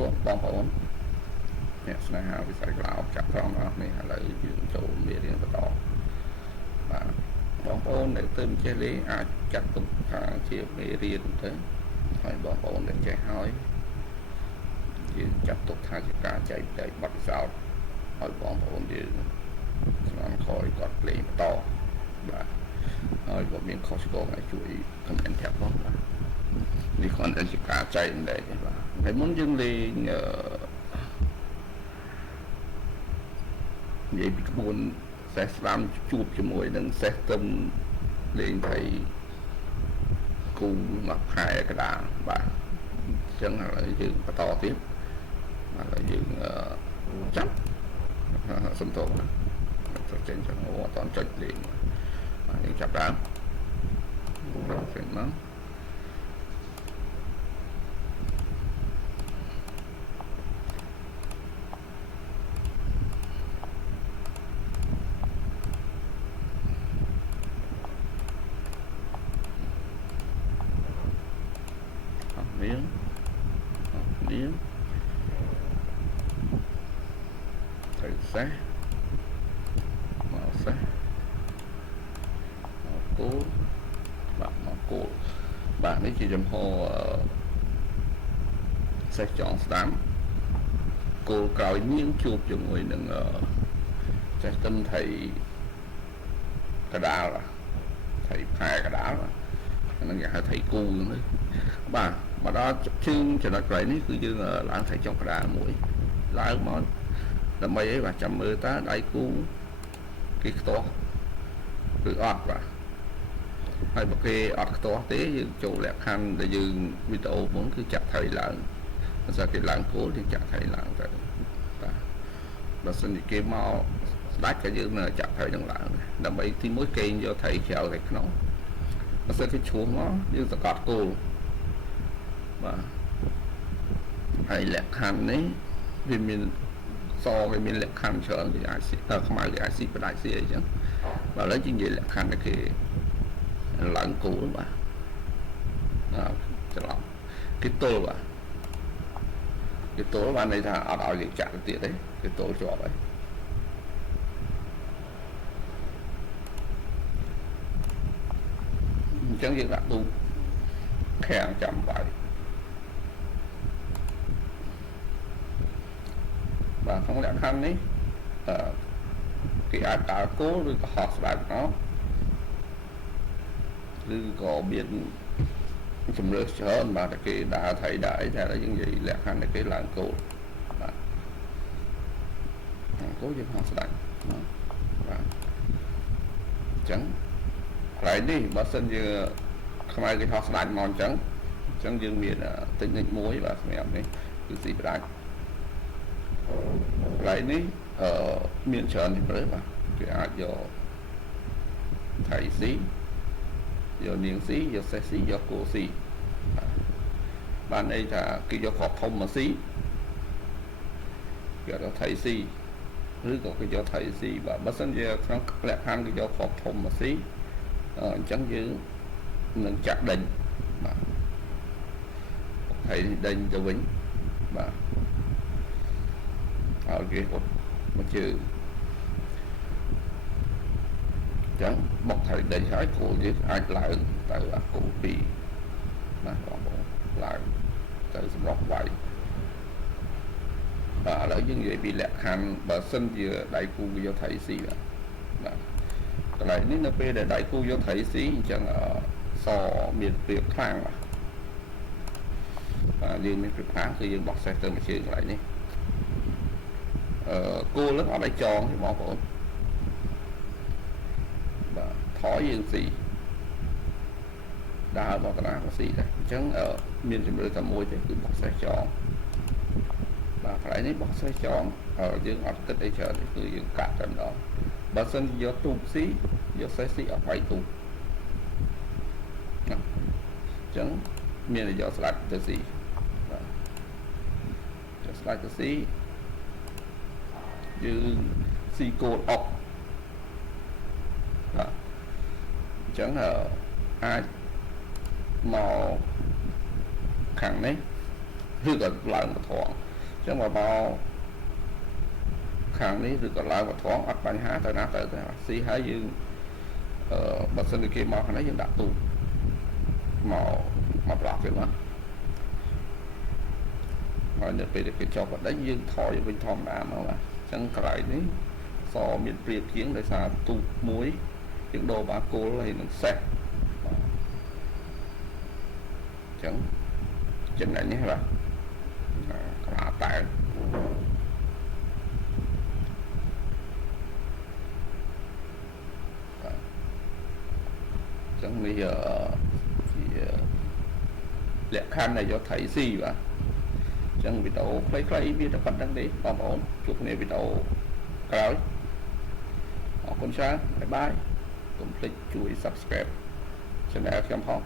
ួរបងប្អូនអ្នកស្នេហាវិស័យក្លោបចាប់ត្រង់អស់នេះឥឡូវយើងចូលមេរៀនបន្តបាទបងប្អូនដែលទើបចេះលេងអាចចាត់ទុកថាជាមេរៀនទៅហើយបងប្អូនដែលចេះហើយយើងចាត់ទុកថាជាការចែកចាយបទពិសោធន៍ឲ្យបងប្អូនយើងស្មានខយគាត់លេងបន្តបាទហើយបើមានខុសឆ្គងឲ្យជួយ comment ប្រាប់ផងបាទនេះគ្រាន់តែជាការចែកម្លែកទេបាទហើយមុនយើងលេងនិយាយពីក្បួនសេះស្ដាំជួបជាមួយនឹងសេះទឹមលេងថៃគូមកខែកដាលបាទអញ្ចឹងឥឡូវយើងបន្តទៀតឥឡូវយើងចាប់សំទោសទៅចេញចឹងអត់តន់ចុចលេងបាទយើងចាប់ដើមចេញមកនាងទៅសេះមកសេះមកគោលបាទមកគោលបាទនេះជាចំហសេះចងស្ដាំគោលក្រោយនាងជួបជាមួយនឹងចេះទឹមថៃកដាលថៃផែកដាលហ្នឹងគេហៅថៃគូហ្នឹងបាទមកដល់ជើងចំណុចក្រោយនេះគឺយើងឡើងថៃចុងក្តារមួយឡើងមកដើម្បីអីបាទចាំមើលតើដៃគូគេខ្ទាស់ឬអត់បាទហើយបើគេអត់ខ្ទាស់ទេយើងចូលលក្ខខណ្ឌដែលយើងវីដេអូមុនគឺចាក់ថៃឡើងបើសិនគេឡើងគោលយើងចាក់ថៃឡើងទៅបាទបើសិនជាគេមកស្ដាច់ក៏យើងចាក់ថៃនឹងឡើងដើម្បីទីមួយគេយកថៃក្រៅទៅក្នុងបើសិនគេឈ្មោះមកយើងសកាត់គោលបាទហើយលក្ខខណ្ឌនេះវាមានវាមានលក្ខខណ្ឌច្រើនវាអាចខ្មៅវាអាចស៊ីបដាច់ស៊ីអីចឹងបាទឥឡូវយើងនិយាយលក្ខខណ្ឌដែលគេឡើងគោលបាទច្រឡំគេទល់បាទគេទល់បានន័យថាអត់ឲ្យយើងចាក់ទៅទៀតទេគេទល់ជាប់ហើយអញ្ចឹងយើងដាក់ទូខាំងចាំបាយបាទក្នុងលក្ខខណ្ឌនេះគេអាចដើរគោលឬក៏ហោះស្បែកអោឬក៏មានជំរឿសច្រើនបាទតែគេដើរថៃដើរអីតែយើងនិយាយលក្ខខណ្ឌដែលគេឡើងគោលបាទគោលយើងហោះស្បែកបាទអញ្ចឹងកន្លែងនេះបើសិនជាខ្មែរគេហោះស្បែកមកអញ្ចឹងយើងមានតិចនិចមួយបាទសម្រាប់នេះគឺស៊ីបដាច់កន្លែងនេះមានច្រើនជម្រើសបាទគេអាចយកថៃស៊ីយកនាងស៊ីយកសេះស៊ីយកគោស៊ីបានន័យថាគេយកគ្រាប់ធំមកស៊ីគេយកថៃស៊ីឬក៏គេយកថៃស៊ីបាទបើសិនជាក្នុងលក្ខខណ្ឌគេយកគ្រាប់ធំមកស៊ីអញ្ចឹងយើងនឹងចាក់ដេញបាទថៃដេញទៅវិញបាទឲ្យគេអត់មកជើងចឹងបុកថៃដេញហើយគោលយើងអាចឡើងទៅអាគោល2ណាបងប្អូនឡើងទៅសម្រាប់វាយបាទឥឡូវយើងនិយាយពីលក្ខខណ្ឌបើសិនជាដៃគូយកថៃស៊ីបាទកន្លែងនេះនៅពេលដែលដៃគូយកថៃស៊ីអញ្ចឹងសមានព្រៀបខ្លាំងបាទយើងមានព្រៀបខ្លាំងគឺយើងបោះសេះទៅមួយជើងកន្លែងនេះគោលនឹងអត់ឲ្យចងទេបងប្អូនបាទថយយើងស៊ីដើរមកកណ្ដាលក៏ស៊ីដែរអញ្ចឹងមានជំរឿតែមួយទេគឺបោះសេះចងបាទកន្លែងនេះបោះសេះចងយើងអត់គិតអីច្រើនទេគឺយើងកាត់តែម្ដងបើសិនយកទូកស៊ីយកសេះស៊ីអត់បាយទូកអញ្ចឹងមានតែយកស្លាច់ទៅស៊ីបាទយកស្លាច់ទៅស៊ីយើងស៊ីគោលអុកបាទអញ្ចឹងអាចមកខាងនេះ ឬក៏ឡើងមកថងអញ្ចឹងមកខាងនេះឬក៏ឡើងមកថងអត់បញ្ហាទៅណាទៅស៊ីហើយយើងបើសិនជាគេមកខាងនេះយើងដាក់ទូមកប្លុកទៀតមកហើយនៅពេលដែលគេចុះបដិញយើងថយវិញធម្មតាមកបាទអញ្ចឹងកន្លែងនេះសមានព្រៀបជាងដោយសារទូមួយយើងដូរបាគោលហើយនឹងសេះអញ្ចឹងចំណេញនេះបាទកន្លះតែអញ្ចឹងនេះជាលក្ខខណ្ឌនៃយកថៃស៊ីបាទអញ្ចឹងវីដេអូខ្លីៗវាតែប៉ុណ្្នឹងទេបងប្អូនជួបគ្នាវីដេអូក្រោយអរគុណច្រើនបាយបាយកុំភ្លេចជួយ Subscribe Channel ខ្ញុំផង